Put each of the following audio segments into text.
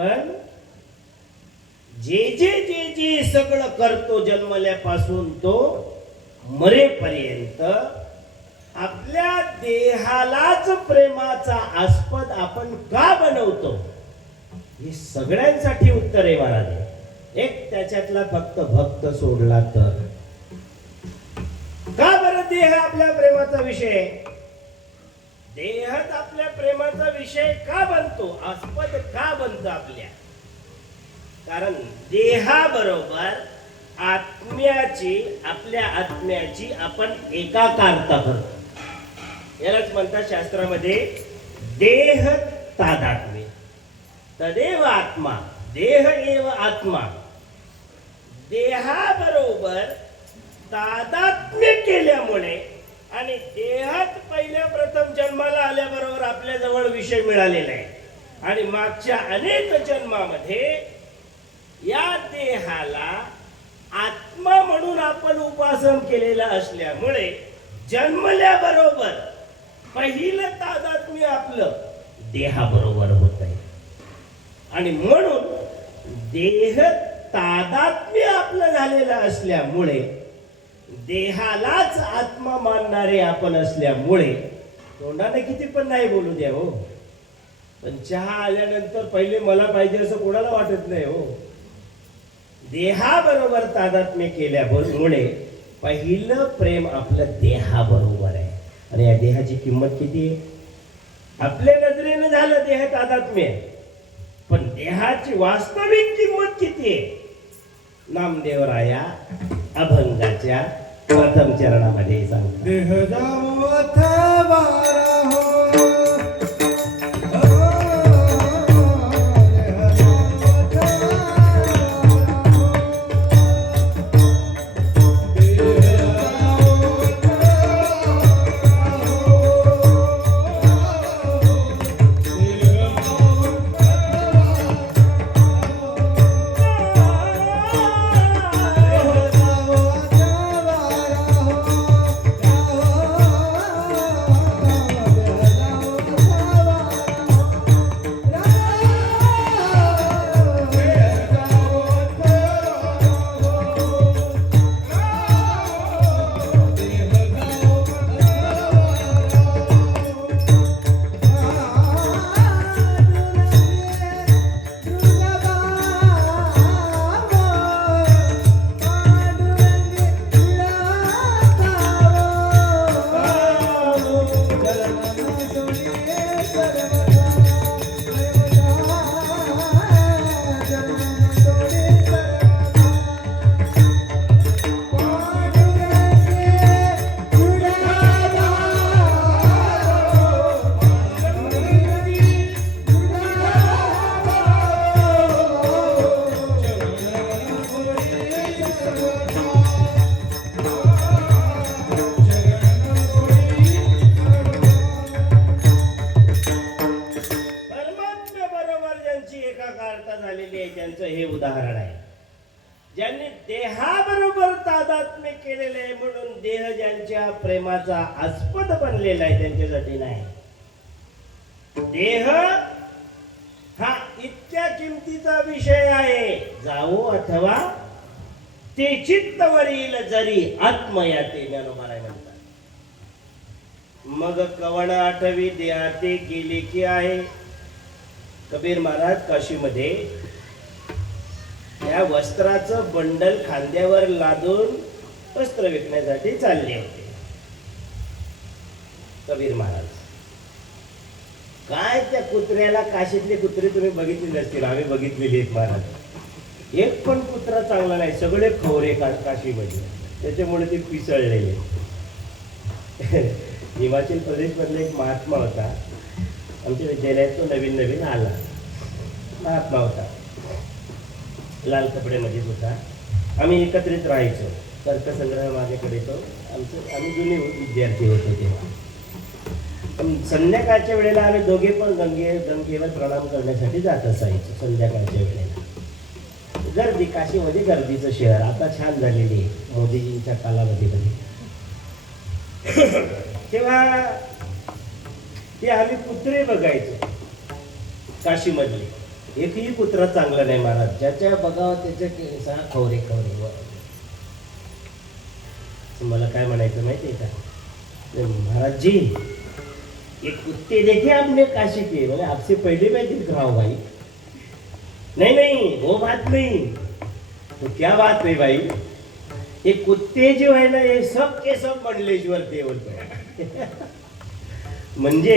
पण जे जे सगळं करतो जन्मल्यापासून तो मरेपर्यंत आपल्या देहालाच प्रेमाचा आस्पद आपण का बनवतो, हे सगळ्यांसाठी उत्तर आहे महाराज. एक त्याच्यातला फक्त भक्त सोडला तर. का बरं देह आपल्या प्रेमाचा विषय? देहच आपल्या प्रेमाचा विषय का बनतो, आस्पद का बनतो आपल्या? कारण देहाबरोबर आपल्या आत्म्याची आपण एकाकारता करतो. यालाच म्हणतात शास्त्रामध्ये देह तादात्म्य. तदेव आत्मा, देह एव आत्मा. देहाबरोबर तादात्म्य केल्यामुळे आणि देहात पहिल्या प्रथम जन्माला आल्याबरोबर आपल्या जवळ विषय मिळालेला आहे आणि मागच्या अनेक जन्मामध्ये या देहाला आत्मा म्हणून आपण उपासन केलेलं असल्यामुळे जन्मल्याबरोबर पहिलं तादात्म्य आपलं देहाबरोबर होत आहे. आणि म्हणून देह तादात्म्य आपलं झालेलं असल्यामुळे देहालाच आत्मा मानणारे आपण असल्यामुळे तोंडाने किती पण नाही बोलू द्या हो, पण चहा आल्यानंतर पहिले मला पाहिजे असं कोणाला वाटत नाही हो. देहाबरोबर तादात्म्य केल्यामुळे पहिलं प्रेम आपलं देहाबरोबर आहे. आणि या देहाची किंमत किती आहे? आपल्या नजरेनं झालं देह तादात्म्य, पण देहाची वास्तविक किंमत किती आहे? नामदेवराया अभंगाच्या प्रथम चरणामध्ये सांगतात. देह जावत बारा हो, हे उदाहरण आहे. ज्यांनी देहाबरोबर तादात्म्य केलेले आहे म्हणून देह ज्यांच्या प्रेमाचा आस्पद बनलेला आहे त्यांच्यासाठी नाही. देह हा इतक्या किमतीचा विषय आहे, जावो अथवा ते चित्तवरील जरी आत्मया ते ज्ञानोबाराय म्हणतात. मग कवण आठवी देहाते गेले की आहे. कबीर महाराज काशीमध्ये या वस्त्राचं बंडल खांद्यावर लादून वस्त्र विकण्यासाठी चालले होते. कबीर महाराज काय त्या कुत्र्याला, काशीतले कुत्रे तुम्ही बघितले नसतील, आम्ही बघितलेले आहेत महाराज. एक पण कुत्रा चांगला नाही, सगळे खवरे काशीमध्ये, त्याच्यामुळे ते पिसळलेले. हिमाचल प्रदेश मधला एक महात्मा होता, आमच्या विद्यालयात तो नवीन आला. महात्मा होता, लाल कपड्यामध्येच होता. आम्ही एकत्रित राहायचो. तर्कसंग्रह माझ्याकडे तो आम्ही जुने विद्यार्थी होतो तेव्हा. पण संध्याकाळच्या वेळेला आम्ही दोघे पण गंगेवर प्रणाम करण्यासाठी जात असायचो. संध्याकाळच्या वेळेला गर्दी, काशीमध्ये गर्दीचं शहर आता छान झालेली आहे मोदीजींच्या कालावधीमध्ये. तेव्हा ते आम्ही कुत्रे बघायचो काशीमधले. एकही कुत्रा चांगला नाही महाराज. ज्याच्या बघावं त्याच्या केसा खवरे खवरे. मला काय म्हणायचं माहितीये का, महाराज जी एक कुत्ते देखे आपने काशी के, बोले आपसे पहले मैं दिख रहा हूँ भाई. नहीं नहीं वो बात नहीं. तो क्या बात है भाई, ये कुत्ते जो है ना ये सब के सब मंडलेश्वर थे बोलतो. म्हणजे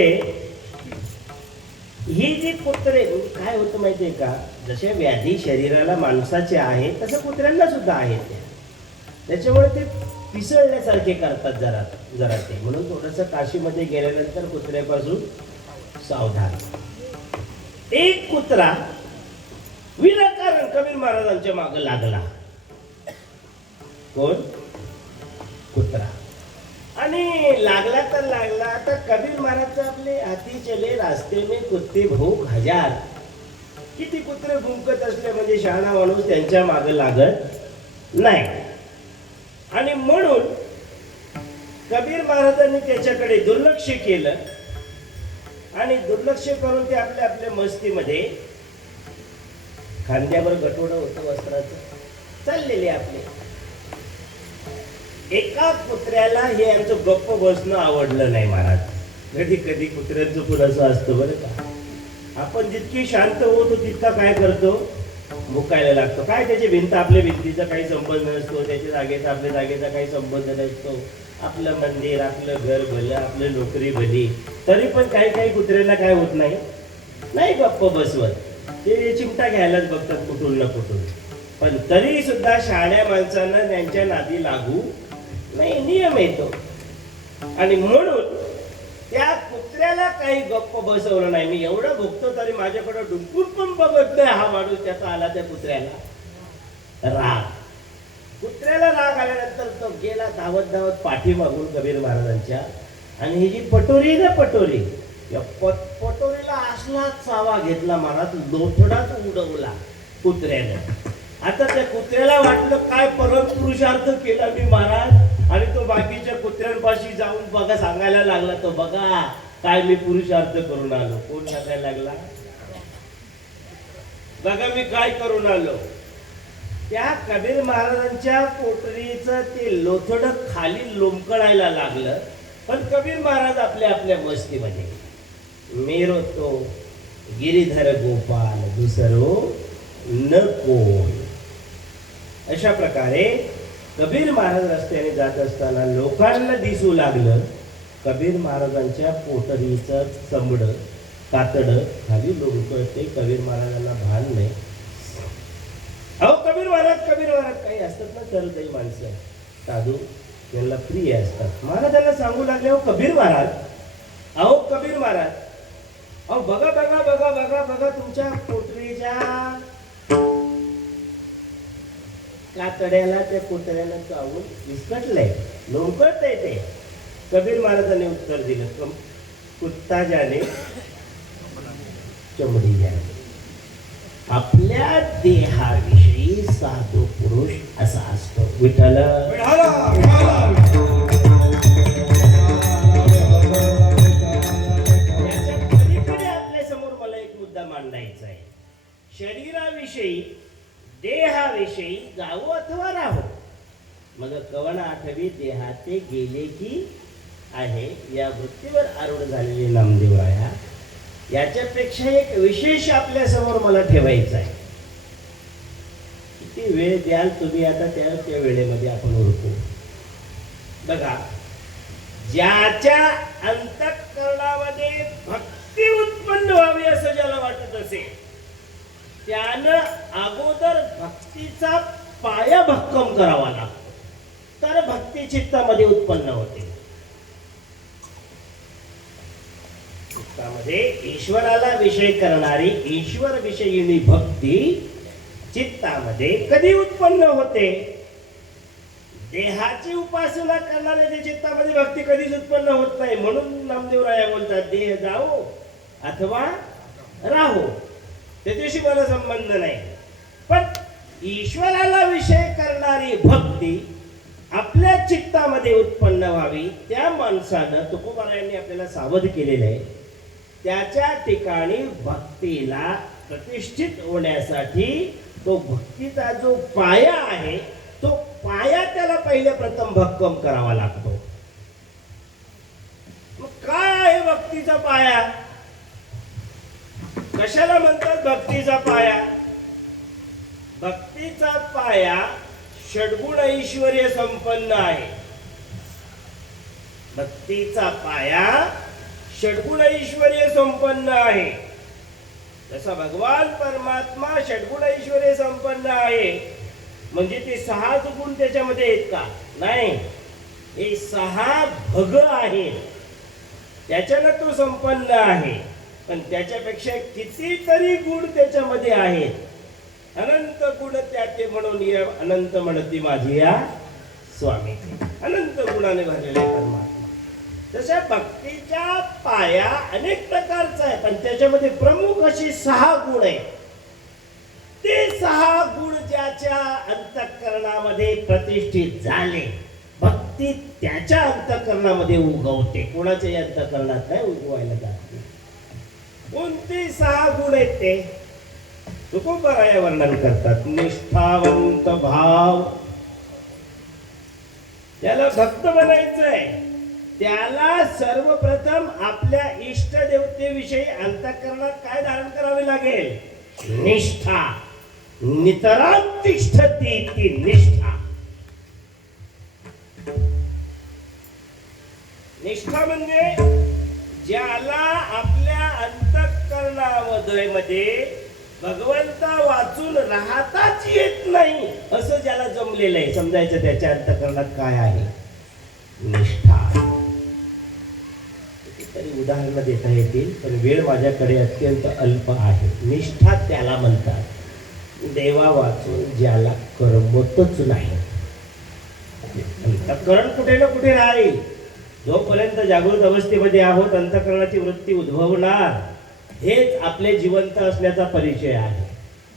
ही जी कुत्रे काय होतं माहितीये का, जसे व्याधी शरीराला माणसाचे आहे तसं कुत्र्यांना सुद्धा आहेत. त्याच्यामुळे ते पिसळण्यासारखे करतात जरा जरा ते. म्हणून थोडंसं काशीमध्ये गेल्यानंतर कुत्र्यापासून सावधान. एक कुत्रा विनाकारण कबीर महाराजांच्या मागे लागला. कोण? कुत्रा. आणि लागला तर लागला. आता कबीर महाराज आपले हाती चले रास्ते में कुत्ते भोग हजार. किती कुत्रे भुंकत असले म्हणजे शहाणा माणूस त्यांच्या मागे लागत नाही. आणि म्हणून कबीर महाराजांनी त्याच्याकडे दुर्लक्ष केलं आणि दुर्लक्ष करून ते आपल्या आपल्या मस्तीमध्ये, खांद्यावर गटोडं होतं वस्त्राचं, चाललेले आपले. एका कुत्र्याला हे यांचं गप्प बसणं आवडलं नाही महाराज. कधी कधी कुत्र्यांचं पुढं असतं बरं का, आपण जितकी शांत होतो तितका काय करतो, मुकायला लागतो. काय त्याची भिंत आपल्या भिंतीचा काही संबंध नसतो, त्याच्या जागेचा आपल्या जागेचा काही संबंध नसतो. आपलं मंदिर, आपलं घर भलं, आपलं नोकरी भली, तरी पण काही काही कुत्र्यांना काय होत नाही, नाही गप्प बसवत. ते चिमटा घ्यायलाच बघतात कुठून ना कुठून. पण तरी सुद्धा शहाण्या माणसांना त्यांच्या नादी लागू नाही, नियम येतो. आणि म्हणून त्या कुत्र्याला काही गप्प बसवलं नाही. मी एवढं भोगतो तरी माझ्याकडे डुंकून पण बघत नाही हा माणूस. त्याचा आला त्या कुत्र्याला राग. कुत्र्याला राग आल्यानंतर तो गेला धावत धावत पाठीमागून कबीर महाराजांच्या. आणि ही जी पटोरी ना पटोरी, या पटोरीला असला चावा घेतला महाराज, लोथडाच उडवला कुत्र्याने. आता त्या कुत्र्याला वाटलं काय परम पुरुषार्थ केला मी महाराज. आणि तो बाकीच्या कुत्र्यांपाशी जाऊन बघा सांगायला लागला, तो बघा काय मी पुरुषार्थ करून आलो. कोण सांगायला लागला, बघा मी काय करून आलो. त्या कबीर महाराजांच्या पोटरीचं ते लोथड खाली लोंबकळायला लागलं. पण कबीर महाराज आपल्या आपल्या मस्तीमध्ये, मेरो तो गिरीधर गोपाल दुसरो न कोण. अशा प्रकारे कबीर महाराज रस्त्याने जात असताना लोकांना दिसू लागलं कबीर महाराजांच्या पोटरीचं चमड कातड खाली लोंबकळते. कबीर महाराजांना भान नाही. अहो कबीर महाराज काही असतात ना सरदेवी माणसं, साधू, त्यांना प्रिय असतात. महाराजांना सांगू लागले, अहो कबीर महाराज, अहो कबीर महाराज, अहो बघा बघा बघा बघा बघा तुमच्या पोटरीच्या कातड्याला त्या कुत्र्याला चावून विस्कटलंय, लोंबकळतंय ते. कबीर महाराजांनी उत्तर दिलं, कुत्ता जाने चमडी जाने. आपल्या देहाविषयी साधू पुरुष असा असतो. विठ्ठल आपल्या समोर मला एक मुद्दा मांडायचा आहे. शरीराविषयी, देहाविषयी गावो अथवा राहो, मग कवन आठवी देहाते गेले की आहे. या वृत्तीवर आरूढ झालेले नामदेवराया, याच्यापेक्षा एक विशेष आपल्या समोर मला ठेवायचं आहे. किती वेळ द्याल तुम्ही आता त्या वेळेमध्ये आपण ओळखू. बघा, ज्याच्या अंतःकरणामध्ये भक्ती उत्पन्न व्हावी असं ज्याला वाटत असेल, त्यानं अगोदर भक्तीचा पाया भक्कम करावा लागतो, तर भक्ती चित्तामध्ये उत्पन्न होते. चित्तामध्ये ईश्वराला विषय करणारी ईश्वर विषयीनी भक्ती चित्तामध्ये कधी उत्पन्न होते? देहाची उपासना करणाऱ्याच्या चित्तामध्ये भक्ती कधीच उत्पन्न होत नाही. म्हणून नामदेवराया बोलतात, देह जाओ अथवा राहो, त्याच्याशी मला संबंध नाही. पण ईश्वराला विषय करणारी भक्ती आपल्या चित्तामध्ये उत्पन्न व्हावी, त्या माणसानं तुकोबारायांनी आपल्याला सावध केलेलं आहे. त्याच्या ठिकाणी भक्तीला प्रतिष्ठित होण्यासाठी तो भक्तीचा जो पाया आहे तो पाया त्याला पहिले प्रथम भक्कम करावा लागतो. मग काय आहे भक्तीचा पाया? कशाला म्हणतात भक्तीचा पाया? भक्तीचा पाया षड्गुण ऐश्वर्य संपन्न आहे. भक्तीचा पाया षड्गुण ऐश्वर्य संपन्न आहे. जसा भगवान परमात्मा षड्गुण ऐश्वर्य संपन्न आहे म्हणजे ते 6 गुण त्याच्यामध्ये आहेत का? नाही, हे 6 भग आहेत, त्याच्यानं तो संपन्न आहे. पण त्याच्यापेक्षा कितीतरी गुण त्याच्यामध्ये आहेत. अनंत गुण त्याचे म्हणून ये अनंत म्हणती माझी या स्वामी. अनंत गुणाने भरलेला आहे परमात्मा. तशा भक्तीच्या पाया अनेक प्रकारचा आहे पण त्याच्यामध्ये प्रमुख अशी 6 गुण आहेत. ते 6 गुण ज्याच्या अंतःकरणामध्ये प्रतिष्ठित झाले भक्ती त्याच्या अंतःकरणामध्ये उगवते. कोणाच्याही अंतःकरणात नाही उगवायला जाते. कोणते 6 गुण आहेत ते तुकोबराय वर्णन करतात. निष्ठावंत भाव, त्याला भक्त बनायचंय त्याला सर्वप्रथम आपल्या इष्ट देवतेविषयी अंतःकरणात काय धारण करावे लागेल? निष्ठा. नितरां तिष्ठती ती निष्ठा. निष्ठा म्हणजे ज्याला आपल्या अंतःकरणामध्ये भगवंता वाचून राहताच येत नाही असं ज्याला जमलेलं आहे समजायचं त्याच्या अंतःकरणात काय आहे? निष्ठा. कितीतरी उदाहरणं देता येतील पण वेळ माझ्याकडे अत्यंत अल्प आहे. निष्ठा त्याला म्हणतात देवा वाचून ज्याला करमतच नाही. अंतःकरण कुठे ना कुठे राहील. जोपर्यंत जागृत अवस्थेमध्ये आहोत अंतःकरणाची वृत्ती उद्भवणार. हेच आपले जिवंत असण्याचा परिचय आहे.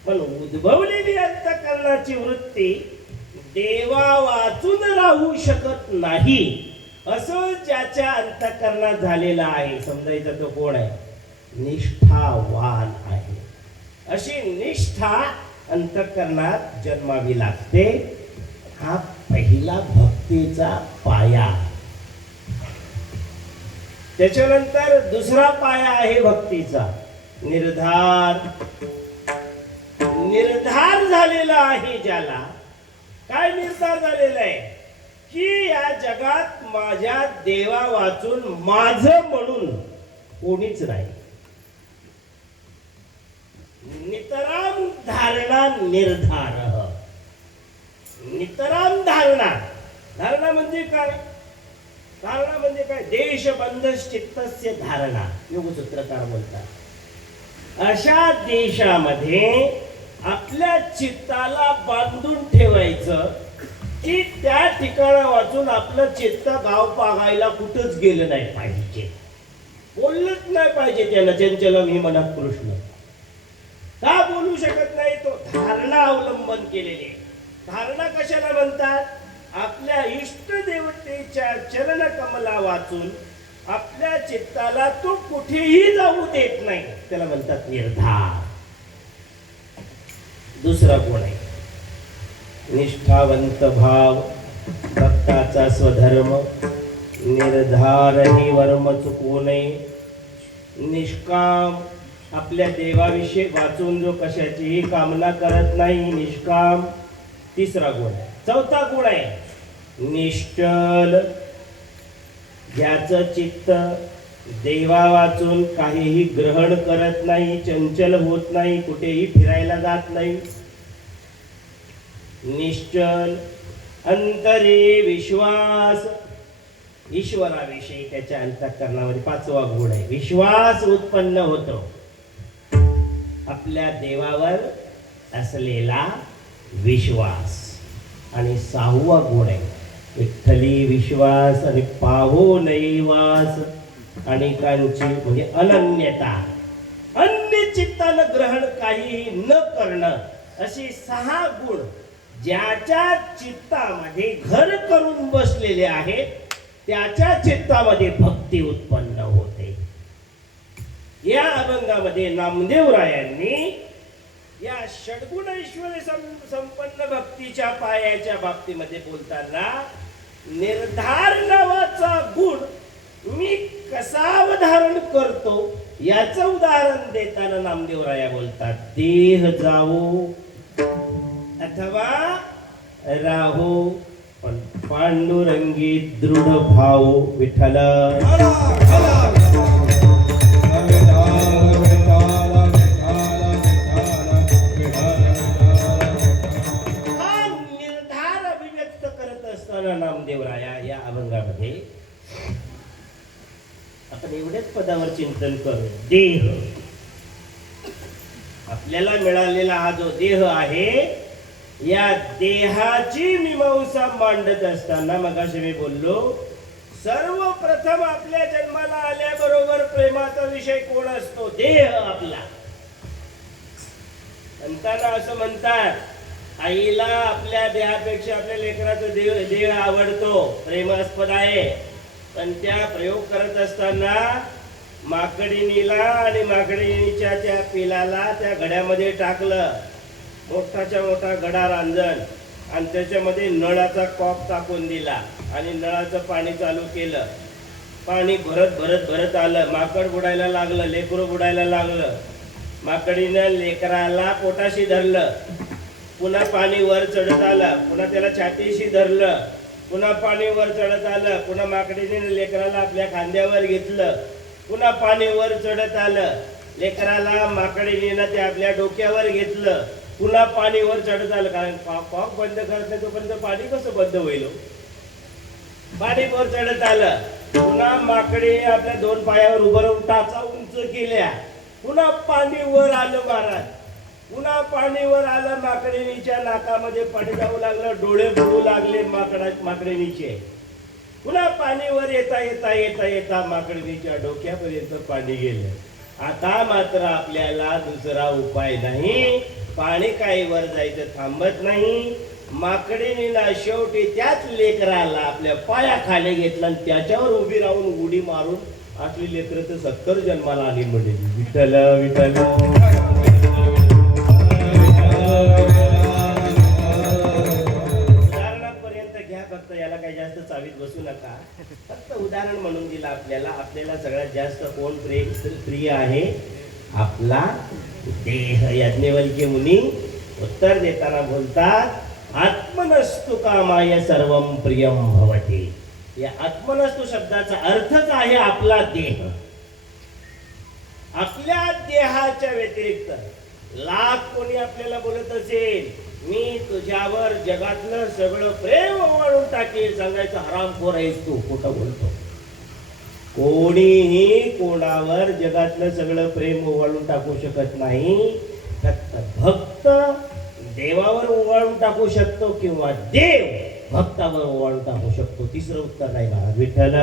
पण उद्भवलेली अंतःकरणाची वृत्ती देवा वाचून राहू शकत नाही असं ज्याच्या अंतःकरणात झालेलं आहे समजायचं तो कोण आहे? निष्ठावान आहे. अशी निष्ठा अंतःकरणात जन्मावी लागते. हा पहिला भक्तीचा पाया. त्याच्यानंतर दुसरा पाया आहे भक्तीचा निर्धार. निर्धार झालेला आहे ज्याला. काय निर्धार झालेला आहे? की या जगात माझ्या देवा वाचून माझं म्हणून कोणीच नाही. नितराम धारणा निर्धार. नितराम धारणा. धारणा म्हणजे काय? धारणा म्हणजे काय? देशबंध चित्तस्य धारणा योगसूत्रकार बोलतात. अशा देशामध्ये आपल्या चित्ताला बांधून ठेवायचं की त्या ठिकाणा वाचून आपलं चित्त गाव पागायला कुठंच गेलं नाही पाहिजे. बोललंच नाही पाहिजे त्याला चंचलम ही मनात कृष्ण. का बोलू शकत नाही? तो धारणा अवलंबन केलेली. धारणा कशाला म्हणतात? आपल्या इष्ट देवतेच्या चरण कमला वाचून आपल्या चित्ताला तो कुठेही जाऊ देत नाही त्याला म्हणतात निर्धार. दुसरा कोण आहे? निष्ठावंत भाव. भक्ताचा स्वधर्म. निर्धार ही वर्म चुकवू नये. निष्काम. आपल्या देवाविषयी वाचून जो कशाचीही कामना करत नाही निष्काम. तिसरा गुण आहे. चौथा गुण आहे निश्चल. ज्याचं चित्त देवा वाचून काहीही ग्रहण करत नाही, चंचल होत नाही, कुठेही फिरायला जात नाही. निश्चल. अंतरे विश्वास. ईश्वराविषयी त्याच्या अंतःकरणामध्ये 5वा गुण आहे विश्वास उत्पन्न होतो. आपल्या देवावर असलेला विश्वास. आणि 6वा गुण आहे विठ्ठली विश्वास आणि पाहो नैवास. अनेकांची म्हणजे अनन्यता. अन्य चित्तानं ग्रहण काही न करणं. अशी 6 गुण ज्याच्या चित्तामध्ये घर करून बसलेले आहेत त्याच्या चित्तामध्ये भक्ती उत्पन्न होते. या अभंगामध्ये नामदेवरायांनी या षड्गुण ऐश्वर्य संपन्न भक्तीच्या पायाच्या बाबतीमध्ये बोलताना निर्धार नावाचा गुण मी कसा अवधारण करतो याचं उदाहरण देताना नामदेवराया बोलतात, देह जावो अथवा राहो पण पांडुरंगी दृढ भाव विठ्ठल. हा निर्धार अभिव्यक्त करत असताना नामदेवराया या अभंगामध्ये आपण एवढ्याच पदावर चिंतन करू. देह, आपल्याला मिळालेला हा जो देह आहे या देहाची मीमांसा मांडत असताना मगाशी मी बोललो, सर्वप्रथम आपल्या जन्माला आल्याबरोबर प्रेमाचा विषय कोण असतो? देह आपला. म्हणताना असं म्हणतात, आईला आपल्या देहापेक्षा आपल्या लेकराचा देह आवडतो, प्रेमास्पद आहे. पण त्या प्रयोग करत असताना माकडिणीला आणि माकडिणीच्या त्या पिलाला त्या घड्यामध्ये टाकलं, मोठाच्या मोठा घडा रांजण, आणि त्याच्यामध्ये नळाचा कॉक टाकून दिला आणि नळाचं पाणी चालू केलं. पाणी भरत भरत भरत आलं, माकड बुडायला लागलं, लेकरू बुडायला लागलं. माकडीनं लेकराला पोटाशी धरलं, पुन्हा पाणी वर चढत आलं, पुन्हा त्याला छातीशी धरलं, पुन्हा पाणी वर चढत आलं, पुन्हा माकडीने लेकराला आपल्या खांद्यावर घेतलं, पुन्हा पाणी वर चढत आलं, लेकराला माकडीने ते आपल्या डोक्यावर घेतलं, पुन्हा पाणी वर चढत आलं. कारण कॉक बंद करत नाही तोपर्यंत पाणी कसं बंद होईल? पाणी वर चढत आलं, पुन्हा माकडीने आपल्या दोन पायावर उभं राहून टाचा उंच केल्या, पुन्हा पाणी वर आलं महाराज, पुन्हा पाणी वर आलं, माकडीनीच्या नाकामध्ये पाणी जाऊ लागलं, डोळे बुडू लागले माकडीनीचे. पुन्हा पाणी वर येता येता येता येता माकडीनीच्या डोक्यापर्यंत पाणी गेलं. आता मात्र आपल्याला दुसरा उपाय नाही, पाणी काही वर जायचं थांबत नाही. माकडीनीला शेवटी त्याच लेकराला आपल्या पायाखाली घेतलं आणि त्याच्यावर उभी राहून उडी मारून आपली लेकरं तर 70 जन्माला आली म्हणजे. विठ्ठल विठ्ठल. उदाहरणापर्यंत घ्या फक्त, याला काही जास्त चावीत बसू नका. फक्त उदाहरण म्हणून दिलं आपल्याला. आपल्याला सगळ्यात जास्त कोण प्रिय आहे? आपला देह. याज्ञवल्क्य मुनी उत्तर देताना बोलतात, आत्मनस्तु कामाय सर्वं प्रियं भवते. या आत्मनस्तु शब्दाचा अर्थच आहे आपला देह. आपल्या देहाच्या व्यतिरिक्त लाख कोणी आपल्याला बोलत असेल, मी तुझ्यावर जगातलं सगळं प्रेम ओवाळून टाकेल, सांगायचं हरामखोर आहेस तू, खोटं बोलतो. कोणीही कोणावर जगातलं सगळं प्रेम ओवाळून टाकू शकत नाही. फक्त भक्त देवावर ओवाळून टाकू शकतो किंवा देव भक्तावर ओवाळून टाकू शकतो. तिसरं उत्तर नाही महाराज. विठ्ठल.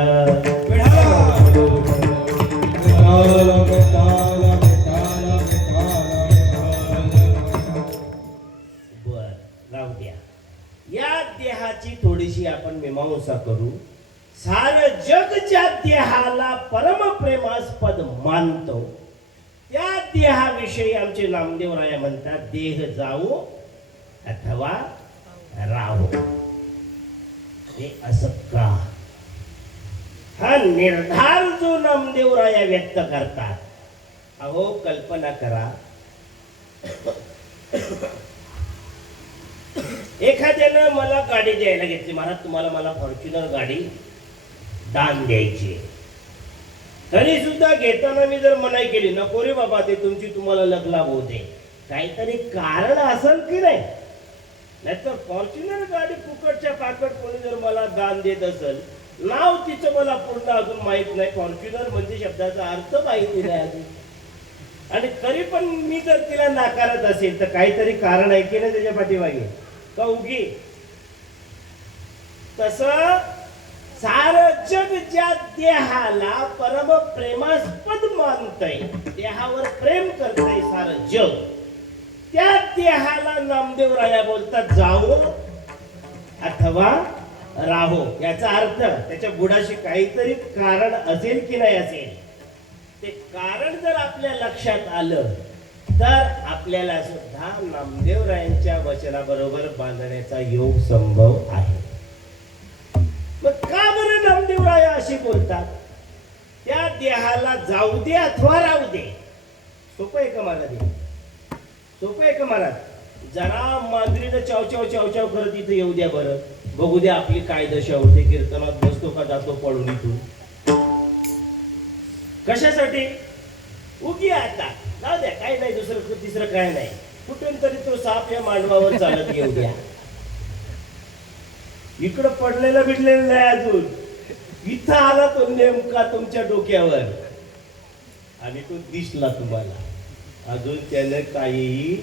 बर, राहू द्या. या देहाची थोडीशी आपण मीमांसा करू. सारं जग ज्या देहाला परमप्रेमास्पद मानतो त्या देहाविषयी आमचे नामदेवराया म्हणतात, देह जावो अथवा राहो. हे असं का? हा निर्धार जो नामदेवराया व्यक्त करतात, अहो कल्पना करा, एखाद्यानं मला गाडी द्यायला घेतली, महाराज तुम्हाला मला फॉर्च्युनर गाडी दान द्यायची. तरी सुद्धा घेताना मी जर मनाई केली, नको रे बाबा, ते तुमची तुम्हाला लग्लाभ होते, काहीतरी कारण असेल की नाही? नाहीतर फॉर्च्युनर गाडी फुकटच्या पाकट कोणी जर मला दान देत असेल, नाव तिचं मला पूर्ण अजून माहित नाही, फॉर्च्युनर म्हणजे शब्दाचा अर्थ माहिती नाही अजून, आणि तरी पण मी जर तिला नाकारत असेल तर काहीतरी कारण आहे की नाही त्याच्या पाठीमागे? का उगी? तसं सारं जग ज्या देहाला परम प्रेमास्पद मानतय, देहावर प्रेम करतय सारं जग, त्या देहाला नामदेवराया बोलतात जावो अथवा राहो. याचा अर्थ त्याच्या बुडाशी काहीतरी कारण असेल की नाही असेल. ते कारण जर आपल्या लक्षात आलं तर आपल्याला सुद्धा नामदेवरायांच्या वचनाबरोबर बांधण्याचा योग संभव आहे. मग का बरं नामदेवराय अशी बोलतात? त्या देहाला जाऊ दे अथवा राहू दे. सोपं आहे का महाराज? सोपं आहे का महाराज? जरा मांजरीनं चाव चाव चाव चाव करत इथं येऊ द्या बरं, बघू द्या आपली काय दशा होते. कीर्तनात बसतो का जातो पळून इथून? कशासाठी? उगी आता जाऊ द्या, काही नाही, दुसरं तिसरं काय नाही. कुठून तरी तो साप या मांडवावर चालत येऊ द्या. इकडं पडलेला बिडलेला नाही अजून, इथं आला तो नेमका तुमच्या डोक्यावर आणि तो दिसला तुम्हाला. अजून त्याने काहीही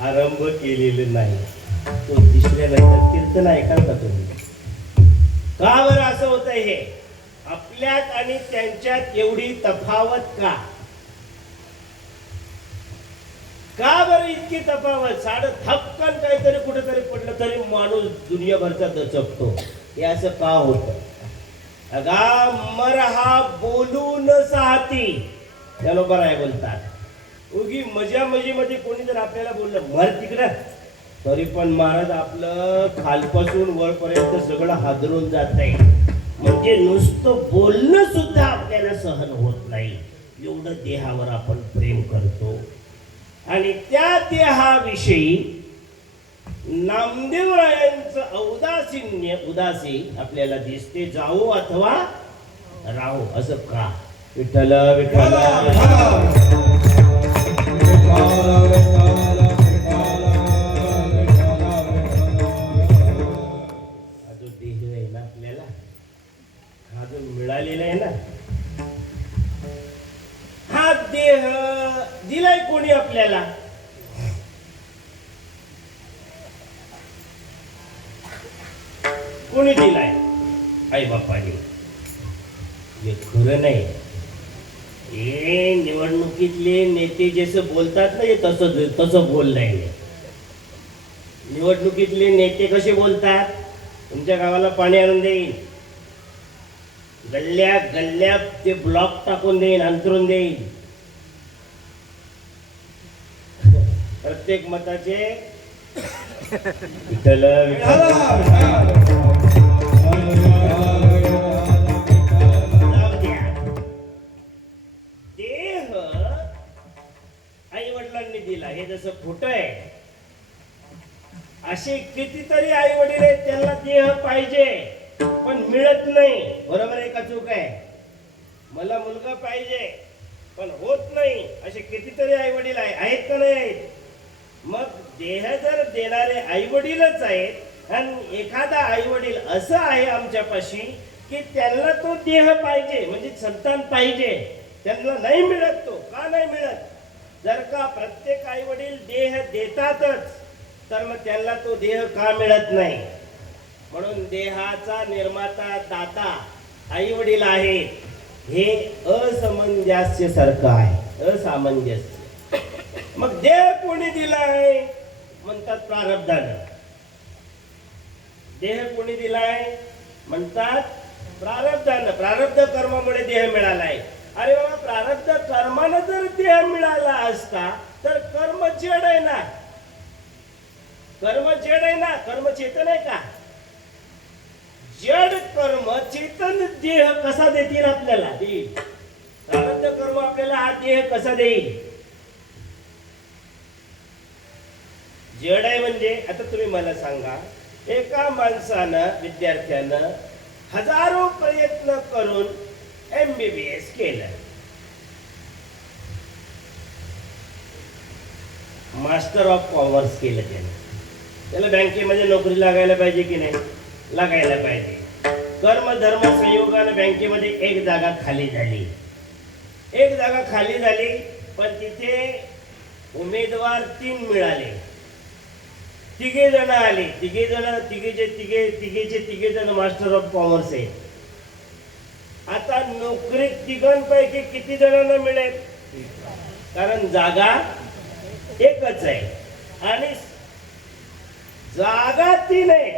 आरंभ केलेलं नाही. तो दिसल्यानंतर कीर्तन ऐकाल का तुम्ही? का बरं असं होतंय? हे आपल्यात आणि त्यांच्यात एवढी तफावत का? का बरं इतकी तफावत? साडं थपकन काहीतरी कुठेतरी पडलं तरी माणूस दुनियाभरचा दचकतो. हे असं का होतं? अगा मरहा बोलून साहती, त्याला बरं आहे बोलतात. उगी मजा मजेमध्ये कोणी जर आपल्याला बोललं मर तिकडं, तरी पण महाराज आपलं खालपासून वरपर्यंत सगळं हादरून जात आहे. म्हणजे नुसतं बोलणं सुद्धा आपल्याला सहन होत नाही, एवढं देहावर आपण प्रेम करतो. आणि त्या देहाविषयी नामदेवरायांचं उदासी आपल्याला दिसते. जाऊ अथवा राहू, असं का? विठ्ठल विठ्ठल अजून देह आहे ना आपल्याला, अजून मिळालेला आहे ना. हा देह दिलाय कोणी आपल्याला? कोणी दिलाय? आई बापाने. हे खरं नाही. हे निवडणुकीतले नेते जसं बोलतात ना, हे तसं बोललंय. निवडणुकीतले नेते कसे बोलतात? तुमच्या गावाला पाणी आणून देईन, गल्ल्या गल्ल्या ते ब्लॉक टाकून देईन, अंतरून देईन. प्रत्येक मताचे विठ्ठल देह आई वडिलांनी दिला, हे जसं खोटं आहे. असे कितीतरी आई वडील आहेत त्यांना देह पाहिजे पण मिळत नाही. बरोबर आहे का चूक आहे? मला मुलगा पाहिजे पण होत नाही, असे कितीतरी आई वडील आहेत का नाही आहेत? मग देह जर देणारे आई वडीलच आहेत आणि एखादा आई वडील असं आहे आमच्यापाशी की त्यांना तो देह पाहिजे, म्हणजे संतान पाहिजे, त्यांना नाही मिळत. तो का नाही मिळत? जर का प्रत्येक आई वडील देह देतातच तर मग त्यांना तो देह का मिळत नाही? म्हणून देहाचा निर्माता दाता आई वडील आहेत. हे असमंजस्य सारखं आहे, असामंजस्य. मग देह कोणी दिला आहे? म्हणतात प्रारब्धानं. देह कोणी दिलाय? म्हणतात प्रारब्धानं. प्रारब्ध कर्मामुळे देह मिळालाय. अरे बाबा, प्रारब्ध कर्मानं जर देह मिळाला असता तर कर्म जड आहे ना. कर्म जड आहे ना, कर्म चेतन आहे का? जड कर्म चेतन देह कसा देतील आपल्याला? प्रारब्ध कर्म आपल्याला हा देह कसा देईल? जड आहे म्हणजे आता तुम्ही मला सांगा, एका माणसानं, विद्यार्थ्यानं हजारो प्रयत्न करून MBBS केलं, मास्टर ऑफ कॉमर्स केलं त्याला बँकेमध्ये नोकरी लागायला पाहिजे की नाही? लागायला पाहिजे. कर्म धर्म संयोगानं बँकेमध्ये एक जागा खाली झाली. एक जागा खाली झाली पण तिथे उमेदवार 3 मिळाले. तिघे जण आले. तिघे जण मास्टर ऑफ कॉमर्स आहे. आता नोकरी तिघांपैकी किती जणांना मिळेल? कारण जागा एकच आहे आणि जागा 3 आहे,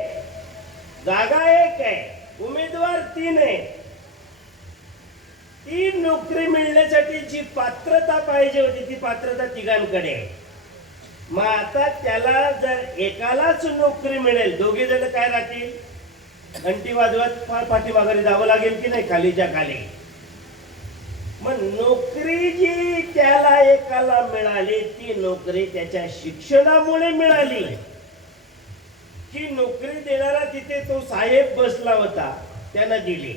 जागा 1 आहे, उमेदवार 3 आहे. ती नोकरी मिळण्यासाठी जी पात्रता पाहिजे होती ती पात्रता तिघांकडे आहे. मग आता त्याला जर एकालाच नोकरी मिळेल, दोघे जण काय राहतील, घंटी वाजवत फार पाठीमाघारी जावं लागेल की नाही, खालीच्या खाली. मग नोकरी जी त्याला एकाला मिळाली ती नोकरी त्याच्या शिक्षणामुळे मिळाली की नोकरी देणारा तिथे तो साहेब बसला होता त्यानं दिली.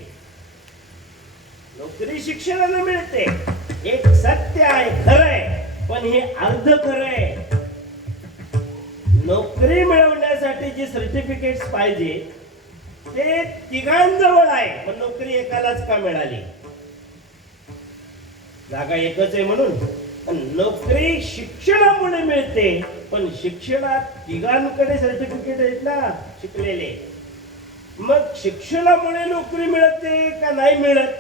नोकरी शिक्षणाला मिळते, एक सत्य आहे, खरं आहे, पण हे अर्ध खरं आहे. नोकरी मिळवण्यासाठी जे सर्टिफिकेट्स पाहिजे ते तिघांजवळ आहे, पण नोकरी एकालाच का मिळाली? जागा एकच आहे म्हणून. पण नोकरी शिक्षणामुळे मिळते, पण शिक्षणात तिघांकडे सर्टिफिकेट आहेत ना शिकलेले. मग शिक्षणामुळे नोकरी मिळते का नाही मिळत?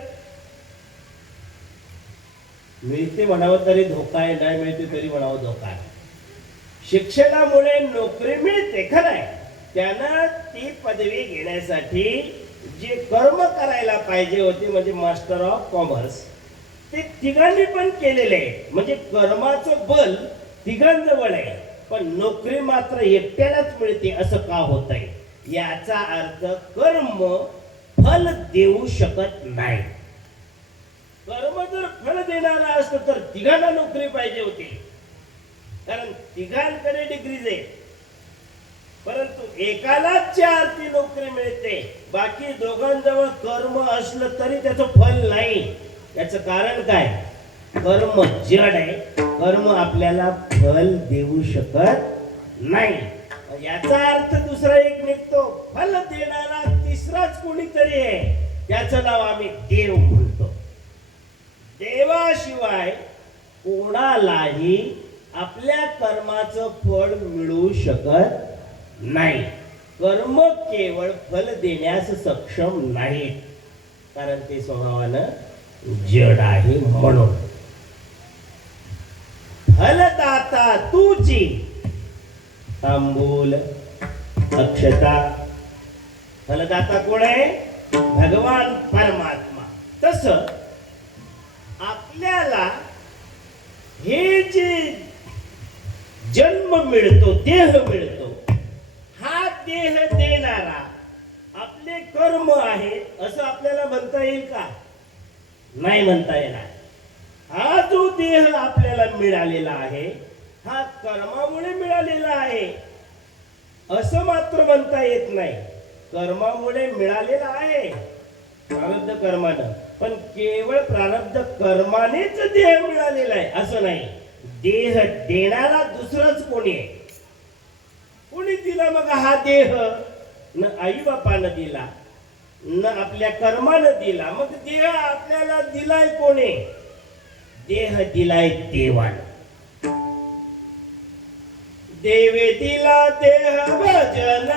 मिळते म्हणावं तरी धोका आहे, नाही मिळते तरी म्हणावं धोका आहे. शिक्षणामुळे नोकरी मिळते खरं आहे. त्यानं ती पदवी घेण्यासाठी जे कर्म करायला पाहिजे होते म्हणजे मास्टर ऑफ कॉमर्स ते तिघांनी पण केलेले आहे. म्हणजे कर्माचं बल तिघांजवळ आहे, पण नोकरी मात्र एकट्यालाच मिळते. असं का होत आहे? याचा अर्थ कर्म फल देऊ शकत नाही. कर्म जर फळ देणारा असतं तर तिघांना नोकरी पाहिजे होती, कारण तिघांकडे डिग्रीज आहे. परंतु एकालाच चार ती नोकरी मिळते, बाकी दोघांजवळ कर्म असलं तरी त्याचं फल नाही. याचं कारण काय? कर्म जड आहे, कर्म आपल्याला फल देऊ शकत नाही. याचा अर्थ दुसरा एक निघतो, फल देणारा तिसराच कोणीतरी आहे, त्याचं नाव आम्ही देव म्हणतो. देवाशिवाय कोणालाही आपल्या कर्माचं फळ मिळू शकत नाही. कर्म केवळ फल देण्यास सक्षम नाही, कारण ते स्वभावानं जड आहे. म्हणून फलदाता तुझी तांबूल अक्षता. फलदाता कोण आहे? भगवान परमात्मा. तस आपल्याला हे जे जन्म मिळतो, देह मिळतो, हा देह देणारा आपले कर्म आहे असं आपल्याला म्हणता येईल का? नाही म्हणता येणार. हा जो देह आपल्याला मिळालेला आहे हा कर्मामुळे मिळालेला आहे असं मात्र म्हणता येत नाही. कर्मामुळे मिळालेला आहे, प्रारब्ध कर्मानं, पण केवळ प्रारब्ध कर्मानेच देह मिळालेला आहे असं नाही. देह देणारा दुसरंच कोणी आहे. कोणी दिला मग हा देह? न आई बापानं दिला, न आपल्या कर्मानं दिला. मग देह आपल्याला दिलाय कोणी? देह दिलाय देवानं. देवे दिला देह भजन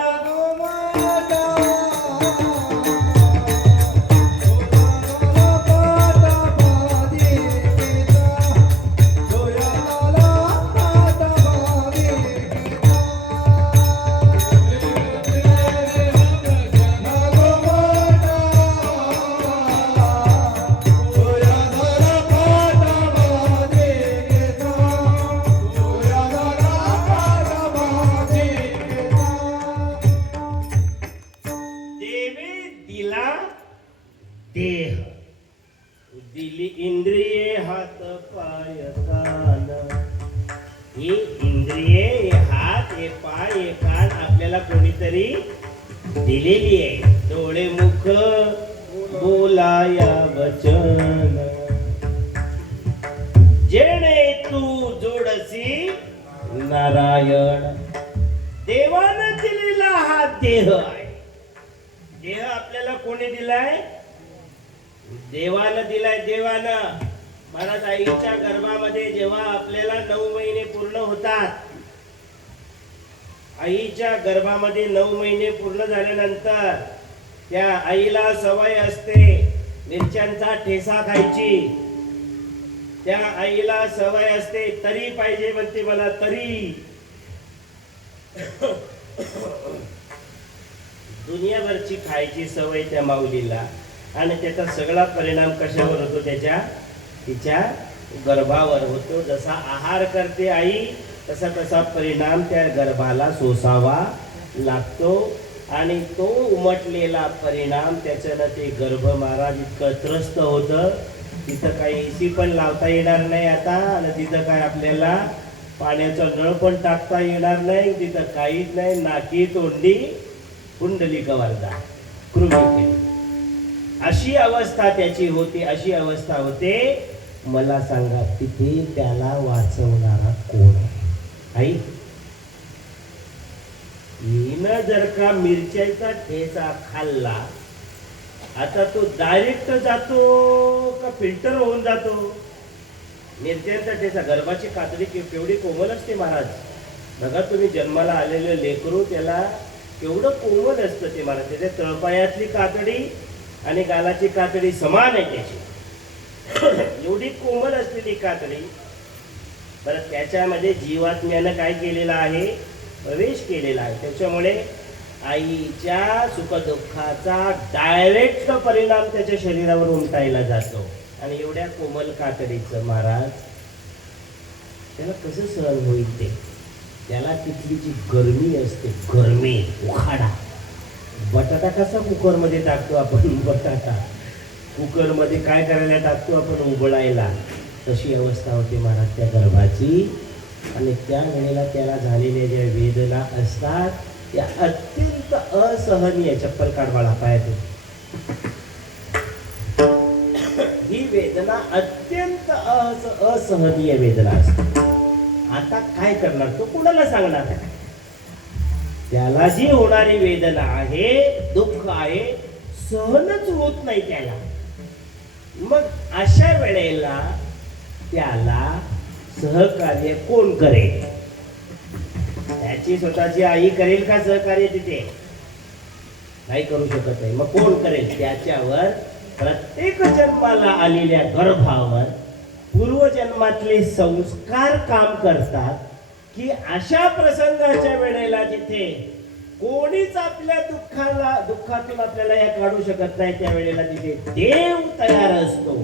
देह. दिली इंद्रिये हात पाय कान. ही इंद्रिये, हात, हे पाय, हे कान आपल्याला कोणीतरी दिलेली आहे. डोळे मुख बोलाया वचन, जेणे तू जोडसी नारायण. देवानं दिलेला हा देह आहे. देह आपल्याला कोणी दिलाय? देवानं दिलाय. देवानं. महाराज, आईच्या गर्भामध्ये जेव्हा आपल्याला 9 महिने पूर्ण होतात, आईच्या गर्भामध्ये 9 महिने पूर्ण झाल्यानंतर त्या आईला सवय असते मिरच्यांचा ठेसा खायची. त्या आईला सवय असते तरी पाहिजे म्हणते मला, तरी. दुनियाभरची खायची सवय त्या माऊलीला. आणि त्याचा सगळा परिणाम कशावर होतो? तिच्या गर्भावर होतो. जसा आहार करते आई तसा तसा परिणाम त्या गर्भाला सोसावा लागतो आणि तो उमटलेला परिणाम त्याच्यानं ते गर्भ महाराज इतकं त्रस्त होतं. तिथं काही एसी पण लावता येणार नाही आता आणि तिथं काय आपल्याला पाण्याचा नळ पण टाकता येणार नाही. तिथं काहीच नाही. नाकी तोंडी कुंडलिका वरदा कृमी. अशी अवस्था त्याची होती. अशी अवस्था होते. मला सांगा तिथे त्याला वाचवणारा कोण आहे? आई हिनं जर का मिरच्याचा ठेचा खाल्ला आता तो डायरेक्ट जातो का फिल्टर होऊन जातो? मिरच्याचा ठेचा, गर्भाची कातडी केवढी कोमल असते महाराज. बघा तुम्ही जन्माला आलेलं लेकरू त्याला केवढं कोमल असतं ते महाराज. त्याच्या तळपायातली कातडी आणि गालाची कातडी समान आहे त्याची. एवढी कोमल असलेली कातडी. बरं त्याच्यामध्ये जीवात्म्यानं काय केलेलं आहे? प्रवेश केलेला आहे. त्याच्यामुळे आईच्या सुखदुःखाचा डायरेक्ट परिणाम त्याच्या शरीरावर उमटायला जातो. आणि एवढ्या कोमल कातडीचं महाराज त्याला कसं सहन होईल ते? त्याला तिथली जी गरमी असते, गरमी, उखाडा. बटाटा कसा कुकरमध्ये टाकतो आपण? बटाटा कुकरमध्ये काय करायला टाकतो आपण? उबळायला. तशी अवस्था होती महाराज त्या गर्भाची. आणि त्या वेळेला त्याला झालेल्या ज्या वेदना असतात त्या अत्यंत असहनीय. चप्पल काढ बाळा पायातून. ही वेदना अत्यंत असहनीय वेदना असते. आता काय करणार तो? कुणाला सांगणार? त्याला जी होणारी वेदना आहे, दुःख आहे, सहनच होत नाही त्याला. मग अशा वेळेला त्याला सहकार्य कोण करेल? त्याची स्वतःची आई करेल का सहकार्य? तिथे नाही करू शकत नाही. मग कोण करेल? त्याच्यावर प्रत्येक जन्माला आलेल्या गर्भावर पूर्वजन्मातले संस्कार काम करतात की अशा प्रसंगाच्या वेळेला जिथे कोणीच आपल्या दुःखातून आपल्याला या काढू शकत नाही त्यावेळेला तिथे देव तयार असतो.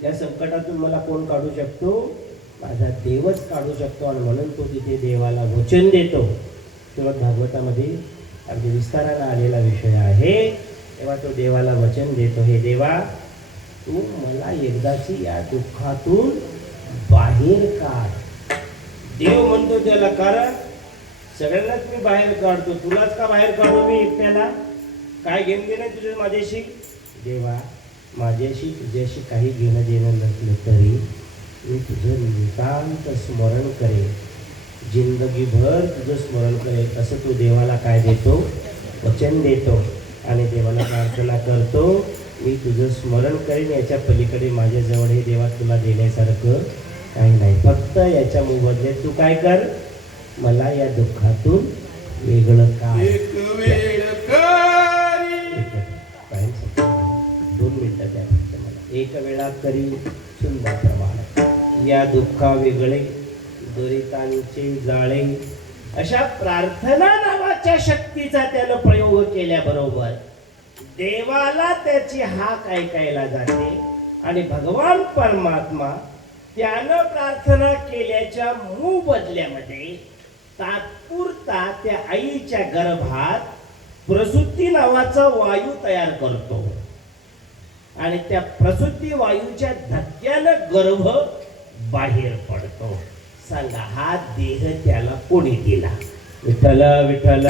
त्या संकटातून मला कोण काढू शकतो? माझा देवच काढू शकतो. आणि म्हणून तो तिथे देवाला वचन देतो. तेव्हा भागवतामध्ये अगदी विस्ताराने आलेला विषय आहे. तेव्हा तो देवाला वचन देतो, हे देवा तू मला एकदाची या दुःखातून बाहेर काढ. देव म्हणतो त्याला, कारण सगळ्यांनाच मी बाहेर काढतो, तुलाच का बाहेर काढू मी एकट्याला? काय घेणं देणं तुझं माझ्याशी? देवा माझ्याशी तुझ्याशी काही घेणं देणं नसलं तरी मी तुझं नितांत स्मरण करेन, जिंदगीभर तुझं स्मरण करेन. असं तो देवाला काय देतो? वचन देतो. आणि देवाला प्रार्थना करतो, मी तुझं स्मरण करेन. याच्या पलीकडे माझ्याजवळ हे देवा तुला देण्यासारखं काही नाही. फक्त याच्या मोबदल्यात तू काय कर? मला या दुःखातून वेगळं काढ. एक वेळ करी. 2 मिनिटं द्या फक्त मला. एक वेळा करी सुंदर प्रमाण या दुःखा वेगळे दुरितांचे जाळे. अशा प्रार्थना नावाच्या शक्तीचा त्यानं प्रयोग केल्याबरोबर देवाला त्याची हाक ऐकायला जाते. आणि भगवान परमात्मा त्यानं प्रार्थना केल्याच्या मोबदल्यामध्ये तात्पुरता त्या आईच्या गर्भात प्रसूती नावाचा वायू तयार करतो. आणि त्या प्रसूती वायूच्या धक्क्यानं गर्भ बाहेर पडतो. सांगा हा देह त्याला कोणी दिला? विठ्ठल विठ्ठल.